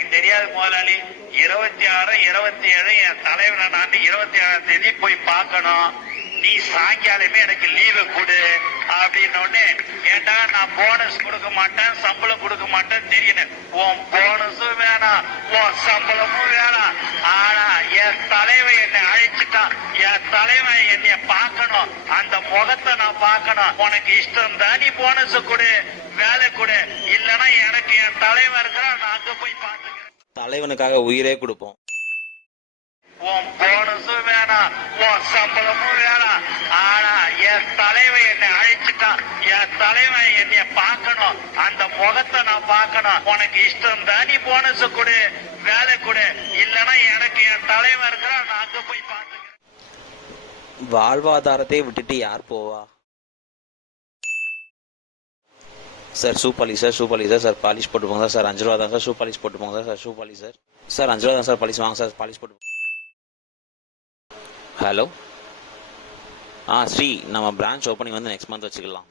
எனக்கு தெரியாது முதலாளி. 26, 27 என் தலைவனை நான் 27ஆம் தேதி போய் பார்க்கணும். நீ சாயங்காலமே எனக்கு லீவு கொடு அப்படின்னு. ஏண்டா நான் போனஸ் கொடுக்க மாட்டேன், சம்பளம் கொடுக்க மாட்டேன் தெரியல. உன் போனஸும் வேணாம், உன் சம்பளமும் வேணாம். ஆனா என் தலைவன் என்னை அழைச்சிட்டான். என் தலைவன் என்னைய பார்க்கணும், அந்த முகத்தை நான் பார்க்கணும். உனக்கு இஷ்டம் தான் நீ போனஸ் கொடு, வேலை கொடு. இல்லன்னா எனக்கு என் தலைவன் இருக்கிறான், நான் அங்க போய் பார்த்துக்கிறேன். தலைவனுக்காக உயிரே கொடுப்போம். உன் போனஸும் வேணாம், உன் சம்பளமும் வேணாம். ஆனா என் தலைவன் என்னை அழைச்சிட்டான். என் தலைவன் என்னைய பார்க்கணும், அந்த முகத்தை நான் பார்க்கணும். உனக்கு இஷ்டம் தான் நீ போனஸ் கொடு, வேலை கொடு. இல்லன்னா எனக்கு என் தலைவன் இருக்கிறான், நான் அங்க போய் பார்த்துக்கிறேன். வாழ்வாதாரத்தை விட்டுட்டு யார் போவா? Sir shoe polish sir, shoe polish sir. Sir polish போட்டு போங்க சார். 5 ரூபா தான் சார். ஷூ பாலிஷ் போட்டு போங்க sir. Shoe polish sir. Sir 5 ரூபா தான் சார். பாலிஷ் வாங்க சார். பாலிஷ் போட்டு. ஹலோ, ஸ்ரீ, நம்ம பிரான்ச் ஓப்பனிங் வந்து நெக்ஸ்ட் மந்த் வச்சுக்கலாம்.